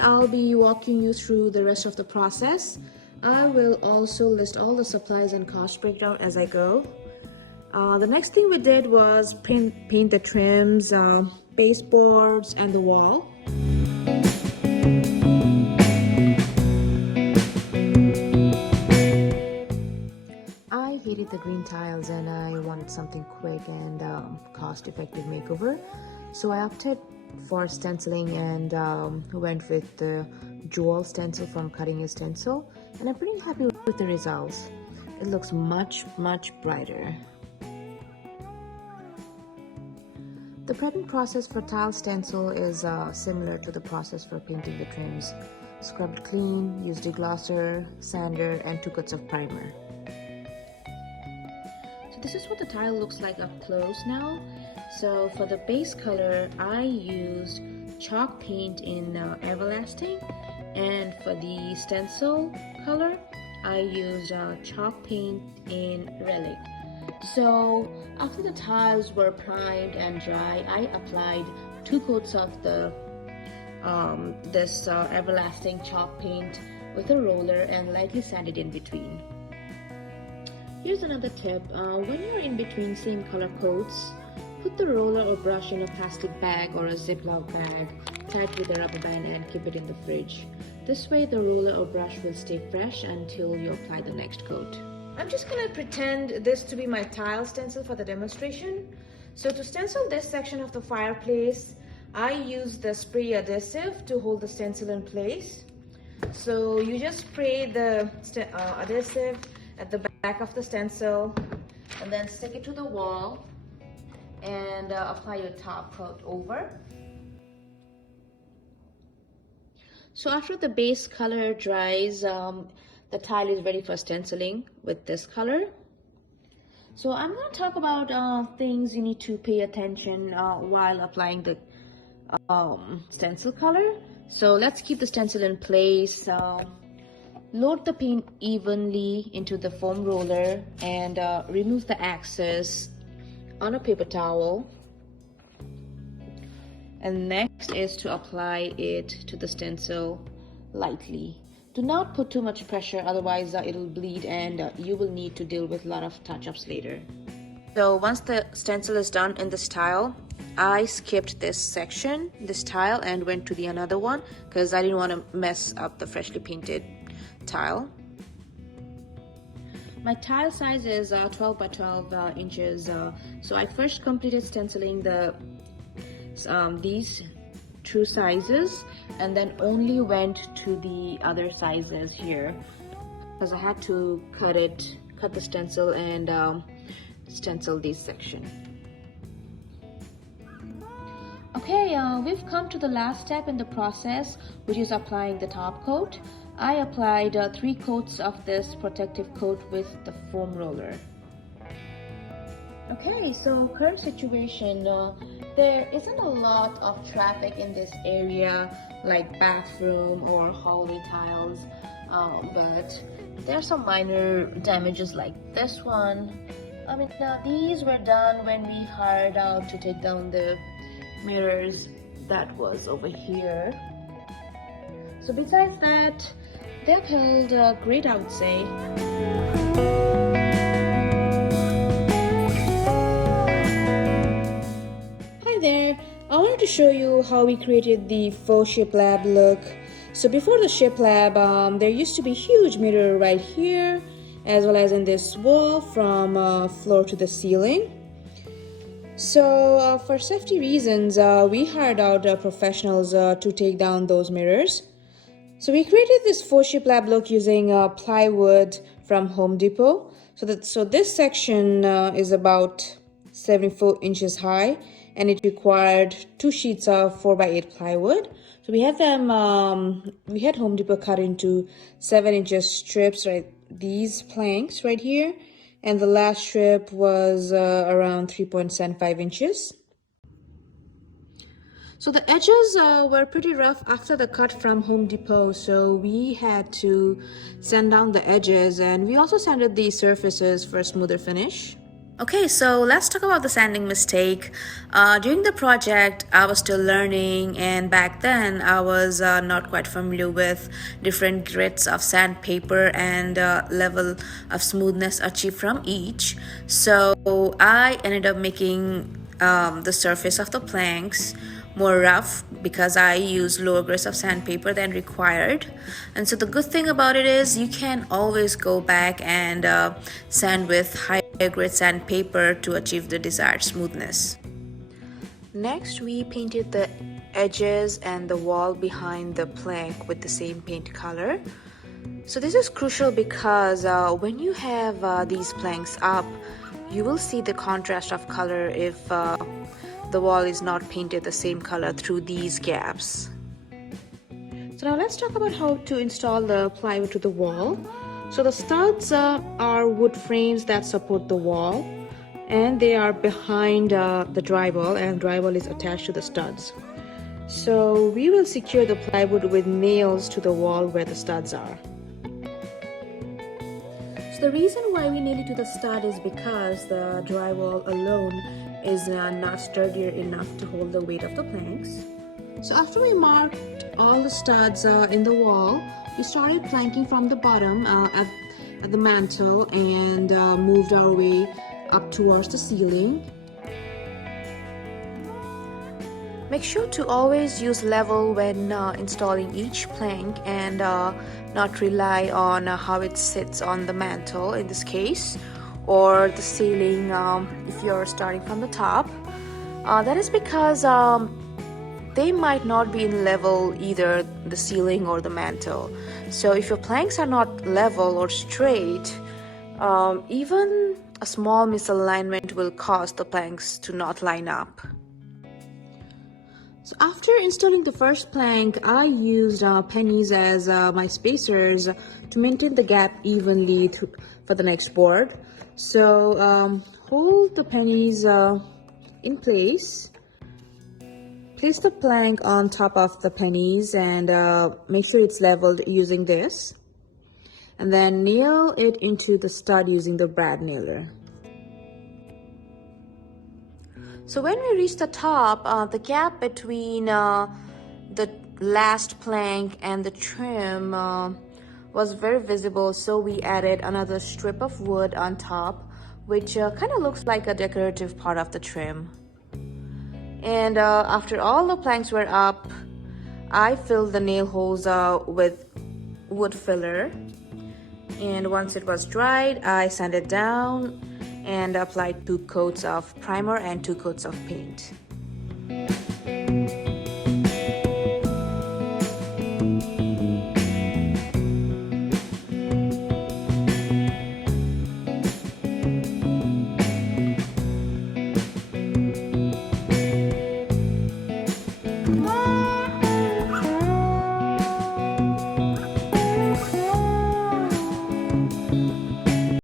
I'll be walking you through the rest of the process. I will also list all the supplies and cost breakdown as I go. The next thing we did was paint the trims, baseboards, and the wall. I hated the green tiles and I wanted something quick and cost-effective makeover. So I opted for stenciling and went with the Jewel stencil from Cutting Edge Stencil, and I'm pretty happy with the results. It looks much brighter. The prepping process for tile stencil is similar to the process for painting the trims. Scrubbed clean, used deglosser, sander, and 2 coats of primer. So this is what the tile looks like up close now. So for the base color, I used chalk paint in Everlasting, and for the stencil color, I used chalk paint in Relic. So after the tiles were primed and dry, I applied 2 coats of the this Everlasting chalk paint with a roller and lightly sanded in between. Here's another tip: when you're in between same color coats, put the roller or brush in a plastic bag or a Ziploc bag, tie it with a rubber band, and keep it in the fridge. This way the roller or brush will stay fresh until you apply the next coat. I'm just going to pretend this to be my tile stencil for the demonstration. So to stencil this section of the fireplace, I use the spray adhesive to hold the stencil in place. So you just spray the adhesive at the back of the stencil and then stick it to the wall and apply your top coat over. So after the base color dries, the tile is ready for stenciling with this color. So I'm going to talk about things you need to pay attention while applying the stencil color. So let's keep the stencil in place. Load the paint evenly into the foam roller and remove the excess on a paper towel. And next is to apply it to the stencil lightly. Do not put too much pressure, otherwise it'll bleed and you will need to deal with a lot of touch-ups later. So once the stencil is done in this tile, I skipped this tile, and went to the another one because I didn't want to mess up the freshly painted tile. My tile size is 12 by 12 inches. So I first completed stenciling these 2 sizes, and then only went to the other sizes here because I had to cut the stencil and stencil this section. Okay, we've come to the last step in the process, which is applying the top coat. I applied 3 coats of this protective coat with the foam roller. Okay, so current situation, there isn't a lot of traffic in this area like bathroom or hallway tiles, but there are some minor damages like this one. I mean, these were done when we hired out to take down the mirrors that was over here. So besides that, they've held great, I would say. Hi there, I wanted to show you how we created the Faux Shiplap look. So before the shiplap, there used to be a huge mirror right here, as well as in this wall from floor to the ceiling. So for safety reasons, we hired out professionals to take down those mirrors. So we created this Faux Shiplap look using plywood from Home Depot. So this section is about 74 inches high, and it required 2 sheets of 4x8 plywood. So we had we had Home Depot cut into 7-inch strips, right? These planks right here, and the last strip was around 3.75 inches. So the edges were pretty rough after the cut from Home Depot, so we had to sand down the edges, and we also sanded the surfaces for a smoother finish. Okay, so let's talk about the sanding mistake. During the project, I was still learning, and back then I was not quite familiar with different grades of sandpaper and level of smoothness achieved from each. So I ended up making the surface of the planks more rough because I use lower grades of sandpaper than required. And so the good thing about it is you can always go back and sand with higher grade sandpaper to achieve the desired smoothness. Next, we painted the edges and the wall behind the plank with the same paint color. So this is crucial because when you have these planks up, you will see the contrast of color if the wall is not painted the same color through these gaps. So now let's talk about how to install the plywood to the wall. So the studs are wood frames that support the wall, and they are behind the drywall, and drywall is attached to the studs. So we will secure the plywood with nails to the wall where the studs are. So the reason why we nail it to the stud is because the drywall alone is not sturdier enough to hold the weight of the planks. So after we marked all the studs in the wall, we started planking from the bottom at the mantle and moved our way up towards the ceiling. Make sure to always use level when installing each plank and not rely on how it sits on the mantle in this case, or the ceiling if you're starting from the top. That is because they might not be in level, either the ceiling or the mantle. So if your planks are not level or straight, even a small misalignment will cause the planks to not line up. So after installing the first plank, I used pennies as my spacers to maintain the gap evenly for the next board. So hold the pennies in place. Place the plank on top of the pennies and make sure it's leveled using this. And then nail it into the stud using the brad nailer. So when we reach the top, the gap between the last plank and the trim was very visible, so we added another strip of wood on top, which kind of looks like a decorative part of the trim. And after all the planks were up, I filled the nail holes with wood filler. And once it was dried, I sanded down and applied 2 coats of primer and 2 coats of paint.